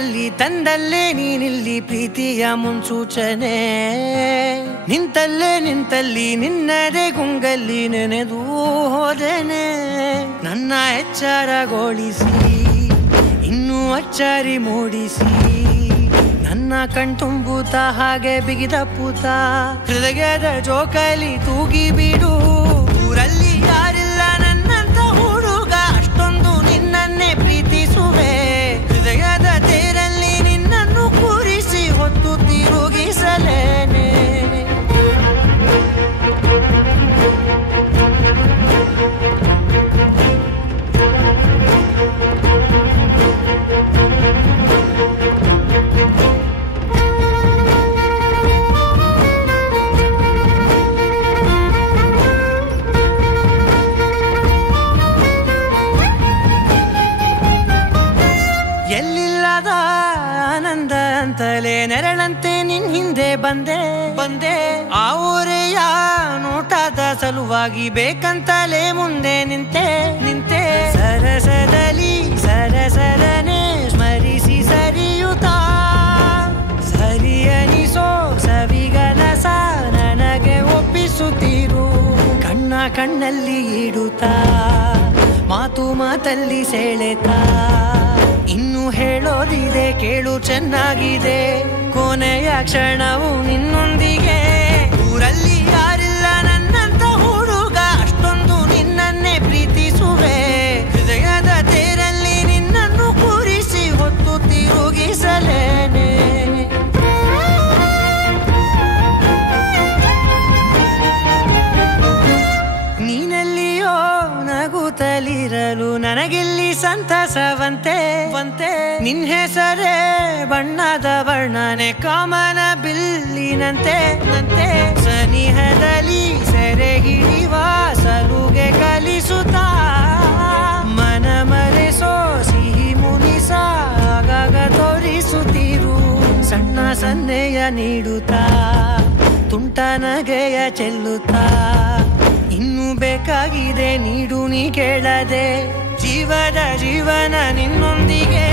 ಮನೆಯಲ್ಲಿ ತಂದಲ್ಲೇ ನೀನಿಲ್ಲಿ ಪ್ರೀತಿಯ ಮುನ್ಸೂಚನೆ ನಿಂತಲ್ಲಿ ನಿನ್ನದೇ ಗುಂಗಲ್ಲಿ ನೆನೆದು ಹೋದನೆ ನನ್ನ ಎಚ್ಚರಗೊಳಿಸಿ ಇನ್ನೂ ಅಚ್ಚರಿ ಮೂಡಿಸಿ ನನ್ನ ಕಣ್ತುಂಬುತ್ತ ಹಾಗೆ ಬಿಗಿದ ಪೂತ ಹೃದಯದ ಜೋಕಾಲಿ ತೂಗಿ ಬಿಡು ಊರಲ್ಲಿ ಯಾರಿಲ್ಲ ನನ್ನಂತ ಹುಡುಗ ಅಷ್ಟೊಂದು ನಿನ್ನನ್ನೇ ಪ್ರೀತಿಸುವೆ ಹೃದಯದ ತೇರಲ್ಲಿ ನಿನ್ನನ್ನು ಕೂರಿಸಿ ಹೊತ್ತು ತಿರುಗಿಸಲೇನೆ ಎಲ್ಲಿಲ್ಲದ ಆನಂದ ಅಂತಲೇ ನೆರಳಂತೆ ನಿನ್ ಹಿಂದೆ ಬಂದೆ ಆ ಊರೆಯ ನೋಟದ ಸಲುವಾಗಿ ಬೇಕಂತಲೇ ಮುಂದೆ ನಿಂತೆ ಸರಸದನೆ ಸ್ಮರಿಸಿ ಸರಿಯುತ್ತಾ ಸರಿಯನಿಸೋ ಸವಿಗನಸ ನನಗೆ ಒಪ್ಪಿಸುತ್ತೀರು ಕಣ್ಣಲ್ಲಿ ಇಡುತ್ತಾ ಮಾತಲ್ಲಿ ಸೆಳೆತಾ ಇನ್ನು ಹೇಳೋದಿದೆ ಕೇಳು ಚೆನ್ನಾಗಿದೆ ಕೊನೆಯ ಕ್ಷಣವು ನಿನ್ನೊಂದಿಗೆ ಊರಲ್ಲಿ ಯಾರಿಲ್ಲ ನನ್ನಂತ ಹುಡುಗ ಅಷ್ಟೊಂದು ನಿನ್ನನ್ನೇ ಪ್ರೀತಿಸುವೆ ಹೃದಯದ ತೇರಲ್ಲಿ ನಿನ್ನನ್ನು ಕೂರಿಸಿ ಹೊತ್ತು ತಿರುಗಿಸಲೇನೆ ನೀನೆಲ್ಲಿಯೋ ನಗುತ್ತಲಿರಲು ನನಗಿಲ್ಲಿ ಸಂತಸವಂತೆ ನಿನ್ ಹೆಸರೇ ಬಣ್ಣದ ವರ್ಣನೆ ಕಾಮನ ಬಿಲ್ಲಿನಂತೆ ಸನಿಹದಲ್ಲಿ ಸೆರೆ ಹಿಡಿಯುವ ಸಲುಗೆ ಕಲಿಸುತ್ತಾ ಮನ ಮರೆಸೋ ಸಿಹಿ ಮುನಿಸ ಆಗಾಗ ತೋರಿಸುತ್ತೀರು ಸಣ್ಣ ಸನ್ನೆಯ ನೀಡುತ್ತಾ ತುಂಟ ನಗೆಯ ಚೆಲ್ಲುತ್ತಾ ಇನ್ನು ಬೇಕಾಗಿದೆ ನೀಡು ನೀ ಕೇಳದೆ ಜೀವನ ನಿನ್ನೊಂದಿಗೆ